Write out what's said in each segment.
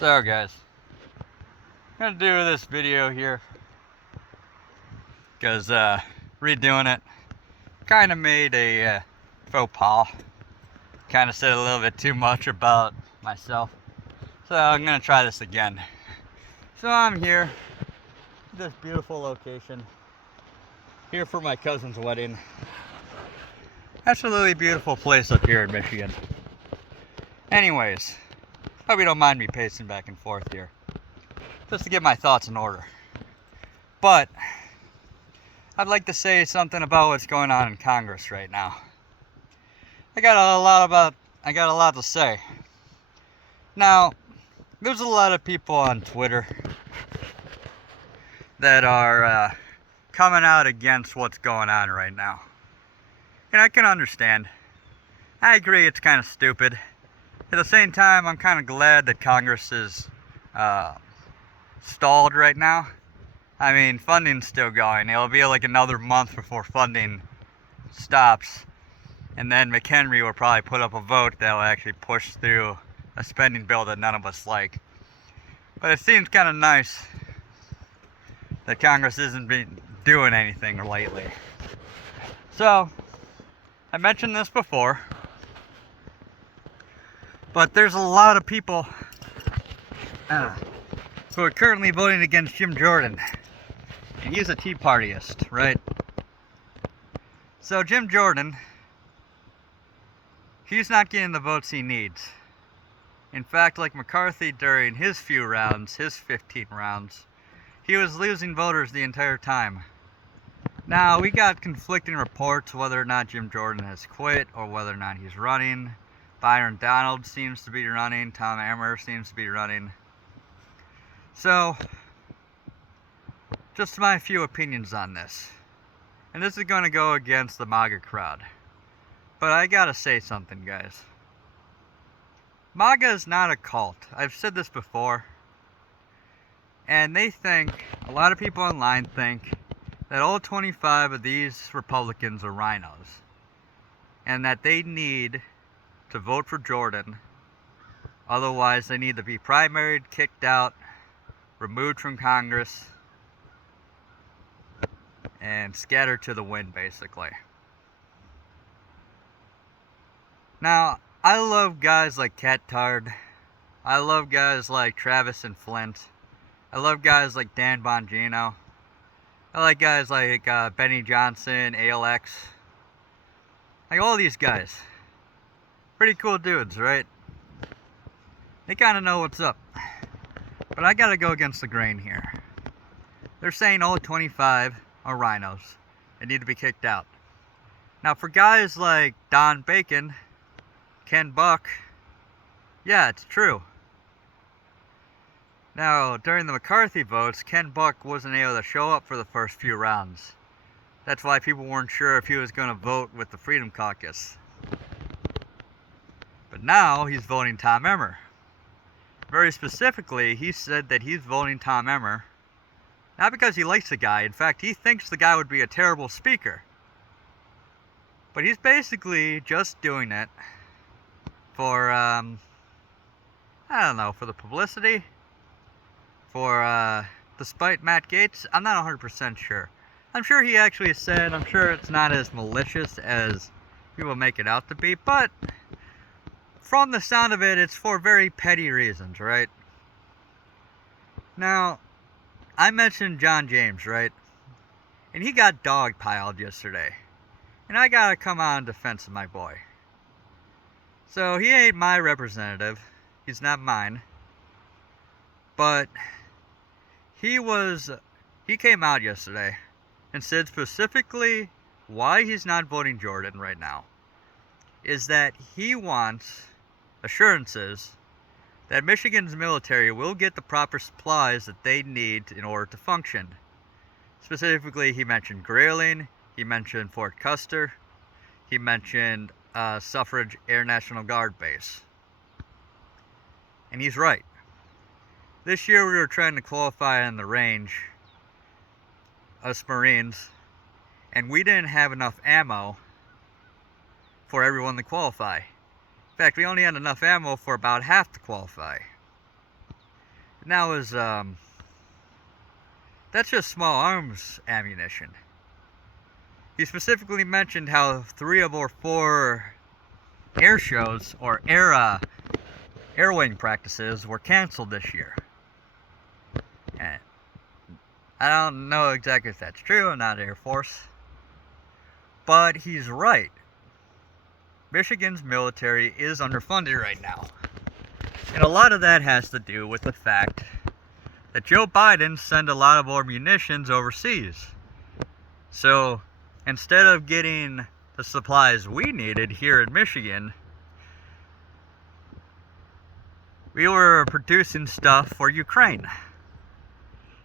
So guys, I'm gonna do this video here because redoing it kind of made a faux pas. Kind of said a little bit too much about myself. So I'm gonna try this again. So I'm here, this beautiful location, here for my cousin's wedding. Absolutely beautiful place up here in Michigan. Anyways, hope you don't mind me pacing back and forth here, just to get my thoughts in order. But I'd like to say something about what's going on in Congress right now. I got a lot to say. Now, there's a lot of people on Twitter that are coming out against what's going on right now. And I can understand. I agree it's kind of stupid. At the same time, I'm kind of glad that Congress is stalled right now. I mean, funding's still going. It'll be like another month before funding stops. And then McHenry will probably put up a vote that will actually push through a spending bill that none of us like. But it seems kind of nice that Congress isn't doing anything lately. So, I mentioned this before, but there's a lot of people who are currently voting against Jim Jordan. And he's a Tea Partyist, right? So Jim Jordan, he's not getting the votes he needs. In fact, like McCarthy during his few rounds, his 15 rounds, he was losing voters the entire time. Now, we got conflicting reports whether or not Jim Jordan has quit or whether or not he's running. Byron Donald seems to be running. Tom Emmer seems to be running. So, just my few opinions on this. And this is going to go against the MAGA crowd. But I gotta say something, guys. MAGA is not a cult. I've said this before. And they think, a lot of people online think, that all 25 of these Republicans are RINOs. And that they need to vote for Jordan. Otherwise, they need to be primaried, kicked out, removed from Congress, and scattered to the wind, basically. Now, I love guys like Cat Tard. I love guys like Travis and Flint. I love guys like Dan Bongino. I like guys like Benny Johnson, ALX. Like all these guys. Pretty cool dudes, right? They kind of know what's up. But I gotta go against the grain here. They're saying all 25 are RINOs and need to be kicked out. Now for guys like Don Bacon, Ken Buck, yeah, it's true. Now, during the McCarthy votes, Ken Buck wasn't able to show up for the first few rounds. That's why people weren't sure if he was going to vote with the Freedom Caucus. But now, he's voting Tom Emmer. Very specifically, he said that he's voting Tom Emmer, not because he likes the guy. In fact, he thinks the guy would be a terrible speaker. But he's basically just doing it for, I don't know, for the publicity, for, despite Matt Gaetz. I'm not 100% sure. I'm sure he actually said, I'm sure it's not as malicious as people make it out to be, but from the sound of it, it's for very petty reasons, right? Now, I mentioned John James, right? And he got dogpiled yesterday. And I gotta come out in defense of my boy. So, he ain't my representative. He's not mine. But he came out yesterday and said specifically why he's not voting Jordan right now is that he wants assurances that Michigan's military will get the proper supplies that they need in order to function. Specifically, he mentioned Grayling, he mentioned Fort Custer, he mentioned Suffrage Air National Guard Base. And he's right. This year we were trying to qualify on the range, us Marines, and we didn't have enough ammo for everyone to qualify. In fact, we only had enough ammo for about half to qualify. Now that's just small arms ammunition. He specifically mentioned how 3 of our 4 air shows or air wing practices were canceled this year. And I don't know exactly if that's true. I'm not Air Force. But he's right. Michigan's military is underfunded right now. And a lot of that has to do with the fact that Joe Biden sent a lot of our munitions overseas. So instead of getting the supplies we needed here in Michigan, we were producing stuff for Ukraine.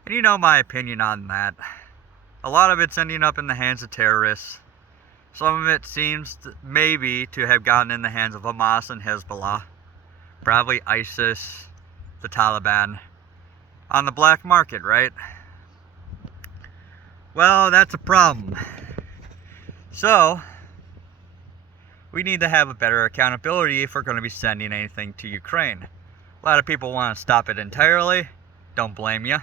And you know my opinion on that. A lot of it's ending up in the hands of terrorists. Some of it seems maybe to have gotten in the hands of Hamas and Hezbollah. Probably ISIS, the Taliban. On the black market, right? Well, that's a problem. So, we need to have a better accountability if we're going to be sending anything to Ukraine. A lot of people want to stop it entirely. Don't blame you.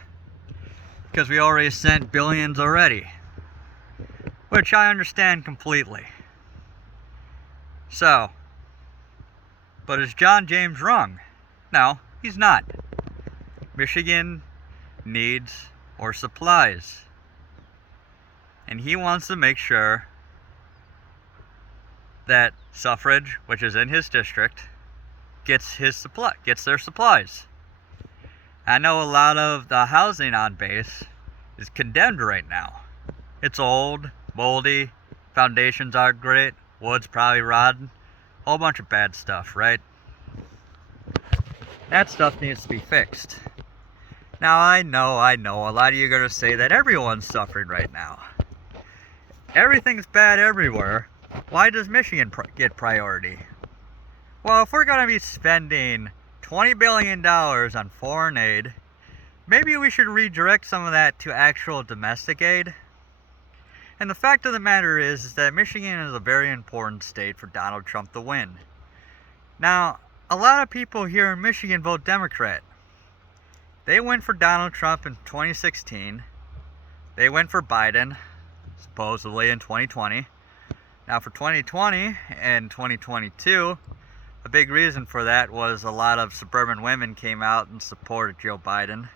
Because we already sent billions already. Which I understand completely. So, but is John James wrong? No, he's not. Michigan needs our supplies. And he wants to make sure that suffrage, which is in his district, gets their supplies. I know a lot of the housing on base is condemned right now. It's old, moldy, foundations aren't great, wood's probably rotten, whole bunch of bad stuff, right? That stuff needs to be fixed. Now I know, a lot of you are going to say that everyone's suffering right now. Everything's bad everywhere. Why does Michigan get priority? Well, if we're going to be spending $20 billion on foreign aid, maybe we should redirect some of that to actual domestic aid. And the fact of the matter is that Michigan is a very important state for Donald Trump to win. Now, a lot of people here in Michigan vote Democrat. They went for Donald Trump in 2016. They went for Biden, supposedly, in 2020. Now for 2020 and 2022, a big reason for that was a lot of suburban women came out and supported Joe Biden.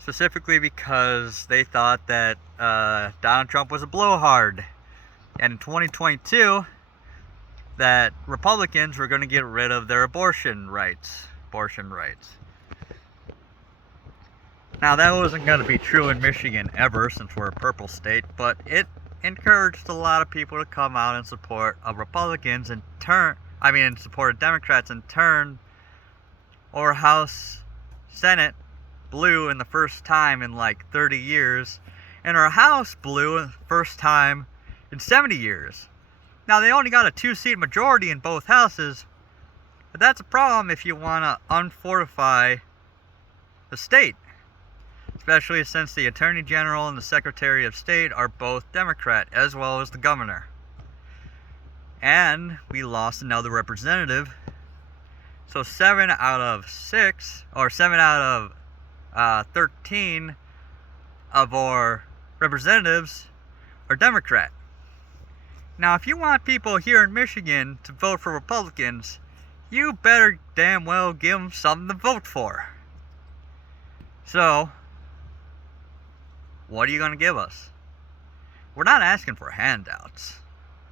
Specifically because they thought that Donald Trump was a blowhard. And in 2022, that Republicans were going to get rid of their abortion rights. Now that wasn't going to be true in Michigan ever, since we're a purple state, but it encouraged a lot of people to come out and support Republicans and support Democrats and turn our House, Senate blue in the first time in like 30 years, and our House blue in the first time in 70 years. Now they only got a 2-seat majority in both houses, but that's a problem if you want to unfortify the state. Especially since the Attorney General and the Secretary of State are both Democrat, as well as the governor. And we lost another representative. So 7 out of 13 of our representatives are Democrat. Now, if you want people here in Michigan to vote for Republicans, you better damn well give them something to vote for. So, what are you going to give us? We're not asking for handouts.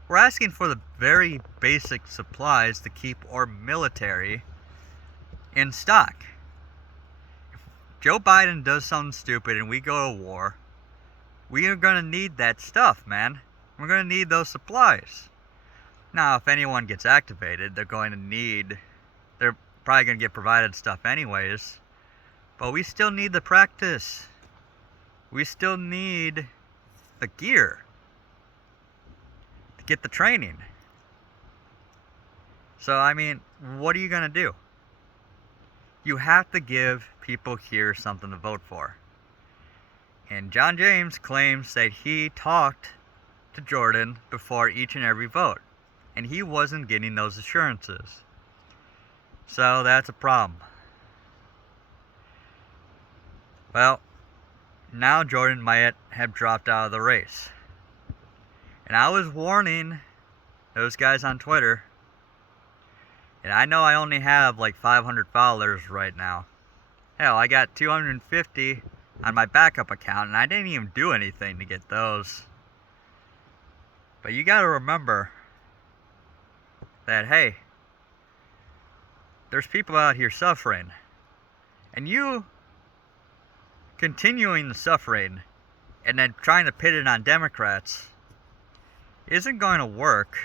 We're asking for the very basic supplies to keep our military in stock. If Joe Biden does something stupid and we go to war, we are going to need that stuff, man. We're going to need those supplies. Now, if anyone gets activated, they're probably going to get provided stuff anyways. But we still need the practice. We still need the gear to get the training. So, what are you going to do? You have to give people here something to vote for. And John James claims that he talked to Jordan before each and every vote, and he wasn't getting those assurances. So that's a problem. Well, now Jordan might have dropped out of the race. And I was warning those guys on Twitter, and I know I only have like 500 followers right now. Hell, I got 250 on my backup account, and I didn't even do anything to get those. But you gotta remember that, hey, there's people out here suffering. And you continuing the suffering and then trying to pit it on Democrats isn't going to work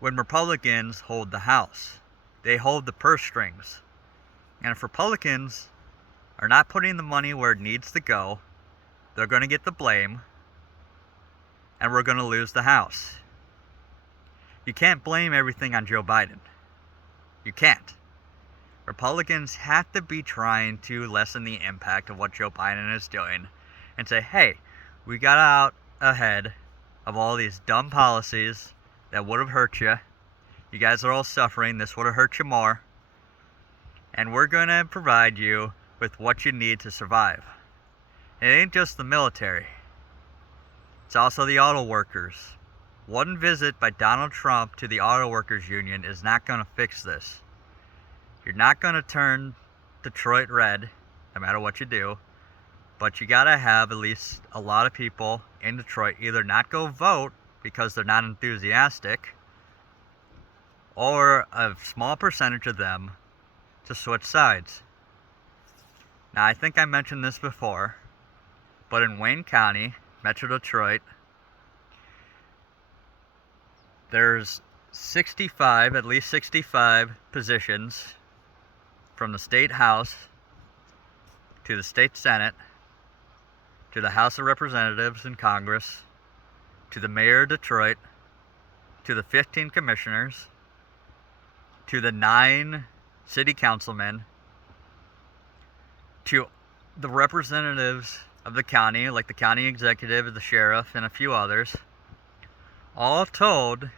when Republicans hold the House. They hold the purse strings. And if Republicans are not putting the money where it needs to go, they're going to get the blame, and we're going to lose the House. You can't blame everything on Joe Biden. You can't. Republicans have to be trying to lessen the impact of what Joe Biden is doing and say, hey, we got out ahead of all these dumb policies that would have hurt you. You guys are all suffering. This would have hurt you more. And we're going to provide you with what you need to survive. It ain't just the military. It's also the auto workers. One visit by Donald Trump to the auto workers union is not going to fix this. You're not going to turn Detroit red, no matter what you do. But you got to have at least a lot of people in Detroit either not go vote because they're not enthusiastic, or a small percentage of them to switch sides. Now, I think I mentioned this before, but in Wayne County, Metro Detroit, there's at least 65 positions from the state house to the state senate to the House of Representatives in Congress to the mayor of Detroit to the 15 commissioners to the 9 city councilmen to the representatives of the county, like the county executive, the sheriff, and a few others. All told,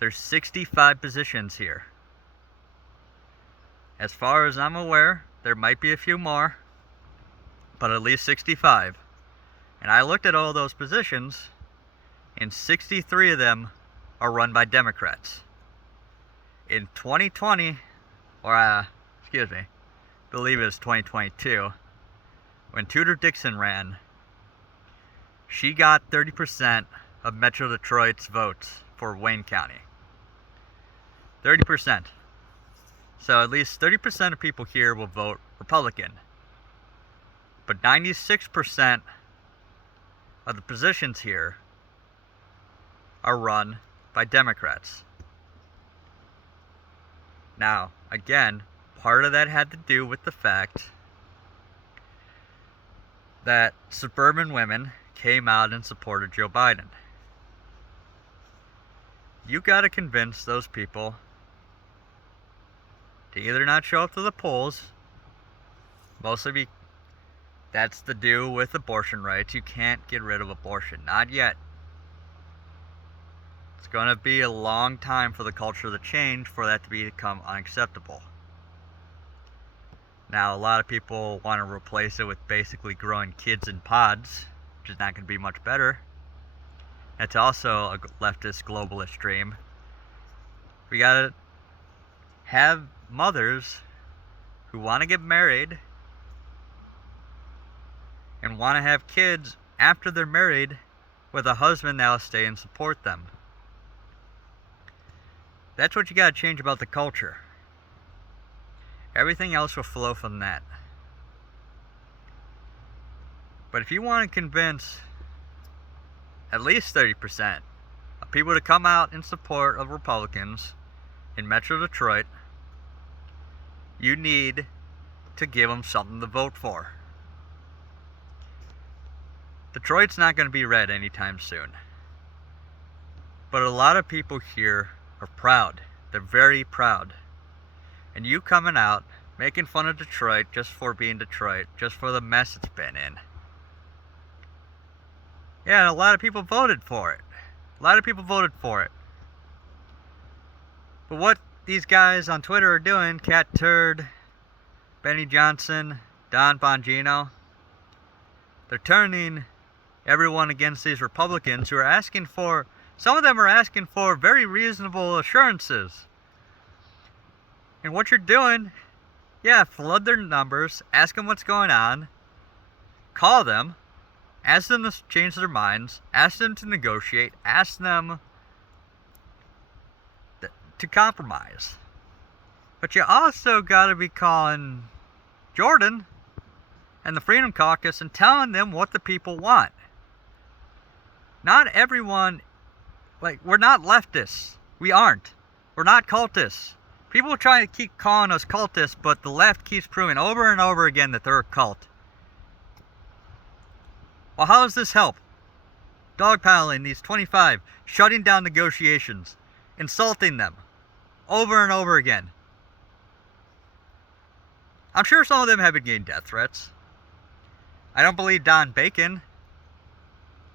there's 65 positions here. As far as I'm aware, there might be a few more, but at least 65. And I looked at all those positions, and 63 of them are run by Democrats. In 2020, I believe it was 2022, when Tudor Dixon ran, she got 30% of Metro Detroit's votes for Wayne County. 30%. So at least 30% of people here will vote Republican. But 96% of the positions here are run by Democrats. Now, again, part of that had to do with the fact that suburban women came out and supported Joe Biden. You gotta convince those people to either not show up to the polls, mostly that's to do with abortion rights. You can't get rid of abortion, not yet. It's going to be a long time for the culture to change for that to become unacceptable. Now, a lot of people want to replace it with basically growing kids in pods, which is not going to be much better. That's also a leftist globalist dream. We got to have mothers who want to get married and want to have kids after they're married with a husband that will stay and support them. That's what you got to change about the culture. Everything else will flow from that. But if you want to convince at least 30% of people to come out in support of Republicans in Metro Detroit, you need to give them something to vote for. Detroit's not going to be red anytime soon. But a lot of people here are proud. They're very proud. And you coming out, making fun of Detroit just for being Detroit, just for the mess it's been in. Yeah, and a lot of people voted for it. A lot of people voted for it. But what these guys on Twitter are doing, Cat Turd, Benny Johnson, Don Bongino, they're turning everyone against these Republicans who are asking for, some of them are asking for very reasonable assurances. And what you're doing, yeah, flood their numbers, ask them what's going on, call them, ask them to change their minds, ask them to negotiate, ask them to compromise. But you also got to be calling Jordan and the Freedom Caucus and telling them what the people want. Not everyone, like, we're not leftists. We aren't. We're not cultists. People try to keep calling us cultists, but the left keeps proving over and over again that they're a cult. Well, how does this help? Dogpiling these 25, shutting down negotiations, insulting them, over and over again. I'm sure some of them have been getting death threats. I don't believe Don Bacon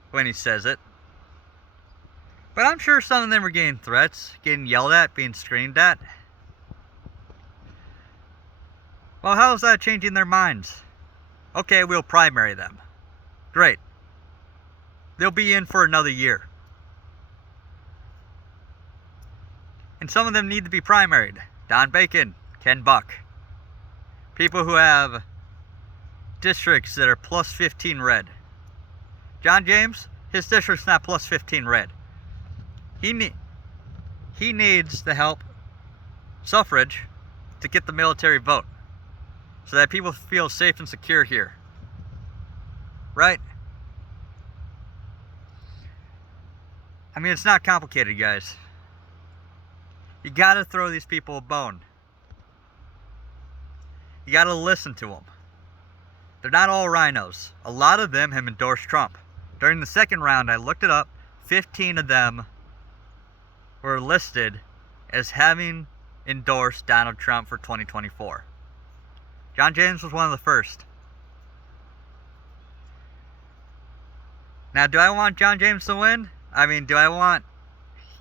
when he says it. But I'm sure some of them are getting threats, getting yelled at, being screamed at. Well, how is that changing their minds? Okay, we'll primary them. Great. They'll be in for another year. And some of them need to be primaried. Don Bacon, Ken Buck. People who have districts that are plus 15 red. John James, his district's not plus 15 red. He needs the help, suffrage, to get the military vote. So that people feel safe and secure here. Right? I mean, it's not complicated, guys. You gotta throw these people a bone. You gotta listen to them. They're not all RINOs. A lot of them have endorsed Trump. During the second round, I looked it up, 15 of them were listed as having endorsed Donald Trump for 2024. John James was one of the first. Now, do I want John James to win? I mean, yeah,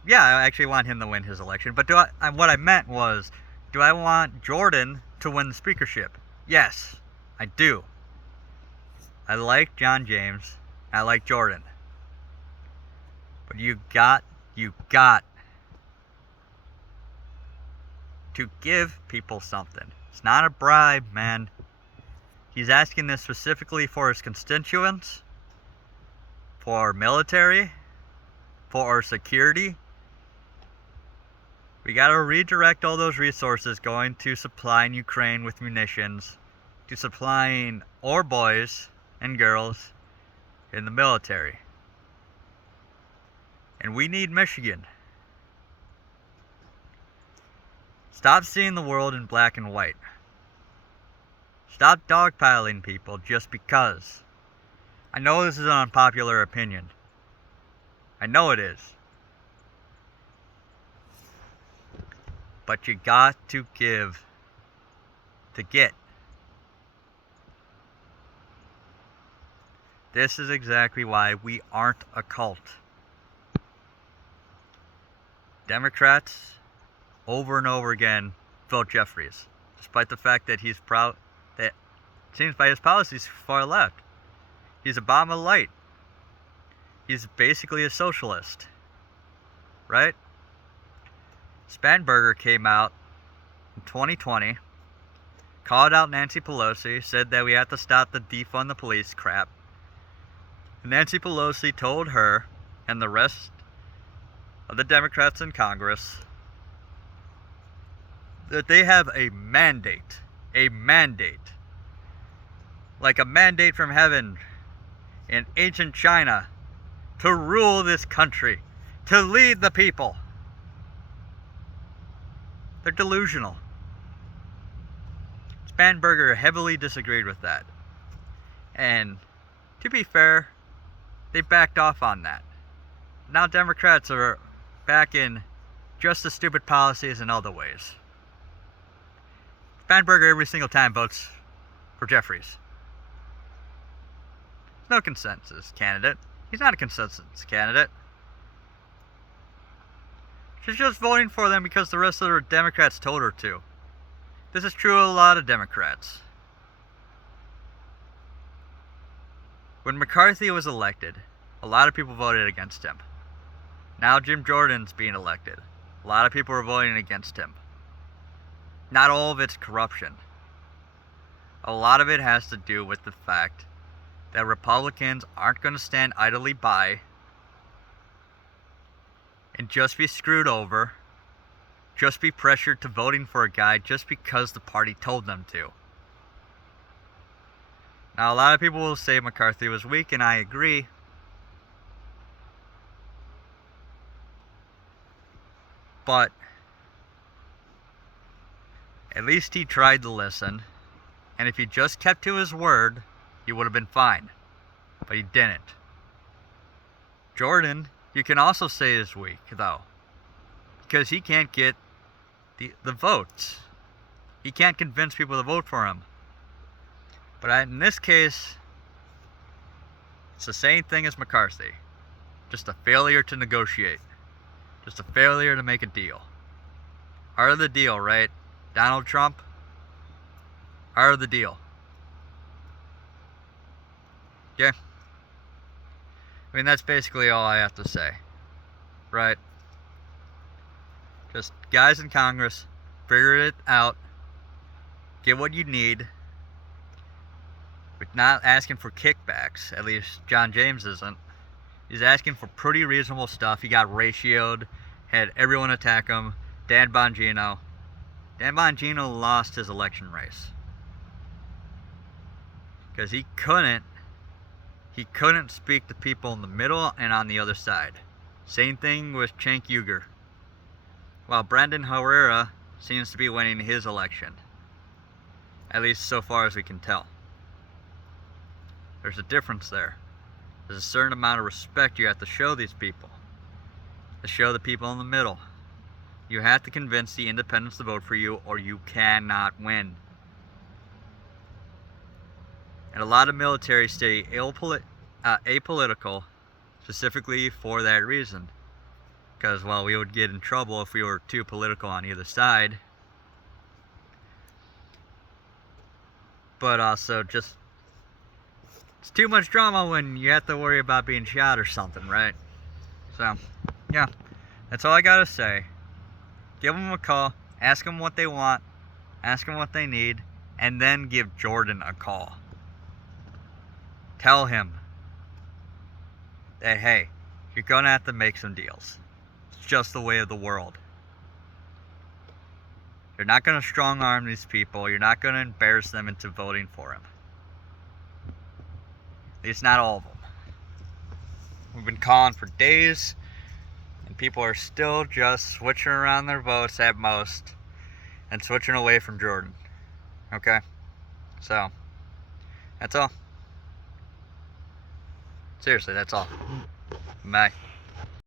I actually want him to win his election. But what I meant was, do I want Jordan to win the speakership? Yes, I do. I like John James. I like Jordan. But you got to give people something. It's not a bribe, man. He's asking this specifically for his constituents, for our military, for our security. We gotta redirect all those resources going to supplying Ukraine with munitions, to supplying our boys and girls in the military. And we need Michigan. Stop seeing the world in black and white. Stop dogpiling people just because. I know this is an unpopular opinion. I know it is. But you got to give to get. This is exactly why we aren't a cult. Democrats, over and over again, vote Jeffries, despite the fact that he's proud, that it seems by his policies far left. He's Obama light. He's basically a socialist, right? Spanberger came out in 2020, called out Nancy Pelosi, said that we have to stop the defund the police crap. Nancy Pelosi told her and the rest of the Democrats in Congress that they have a mandate, like a mandate from heaven in ancient China to rule this country, to lead the people. They're delusional. Spanberger heavily disagreed with that. And to be fair, they backed off on that. Now Democrats are back in just as stupid policies in other ways. Spanberger every single time votes for Jeffries. No consensus candidate. He's not a consensus candidate. She's just voting for them because the rest of the Democrats told her to. This is true of a lot of Democrats. When McCarthy was elected, a lot of people voted against him. Now Jim Jordan's being elected. A lot of people are voting against him. Not all of it's corruption. A lot of it has to do with the fact that Republicans aren't going to stand idly by and just be screwed over, just be pressured to voting for a guy just because the party told them to. Now, a lot of people will say McCarthy was weak, and I agree. But at least he tried to listen, and if he just kept to his word, he would have been fine. But he didn't. Jordan, you can also say is weak, though, because he can't get the votes. He can't convince people to vote for him. But in this case, it's the same thing as McCarthy. Just a failure to negotiate. Just a failure to make a deal. Heart of the deal, right? Donald Trump? Heart of the deal. Yeah. I mean, that's basically all I have to say. Right? Just guys in Congress, figure it out. Get what you need. But not asking for kickbacks. At least John James isn't. He's asking for pretty reasonable stuff. He got ratioed. Had everyone attack him. Dan Bongino. Dan Bongino lost his election race. Because he couldn't speak to people in the middle and on the other side. Same thing with Cenk Uygur. While Brandon Herrera seems to be winning his election. At least so far as we can tell. There's a difference there. There's a certain amount of respect you have to show these people. To show the people in the middle. You have to convince the independents to vote for you or you cannot win. And a lot of military stay apolitical specifically for that reason. Because, well, we would get in trouble if we were too political on either side. But also just, it's too much drama when you have to worry about being shot or something, right? So, yeah, that's all I gotta say. Give them a call, ask them what they want, ask them what they need, and then give Jordan a call. Tell him that, hey, you're gonna have to make some deals. It's just the way of the world. You're not gonna strong arm these people. You're not gonna embarrass them into voting for him. At least not all of them. We've been calling for days, and people are still just switching around their votes at most, and switching away from Jordan. Okay? So, that's all. Seriously, that's all. Bye.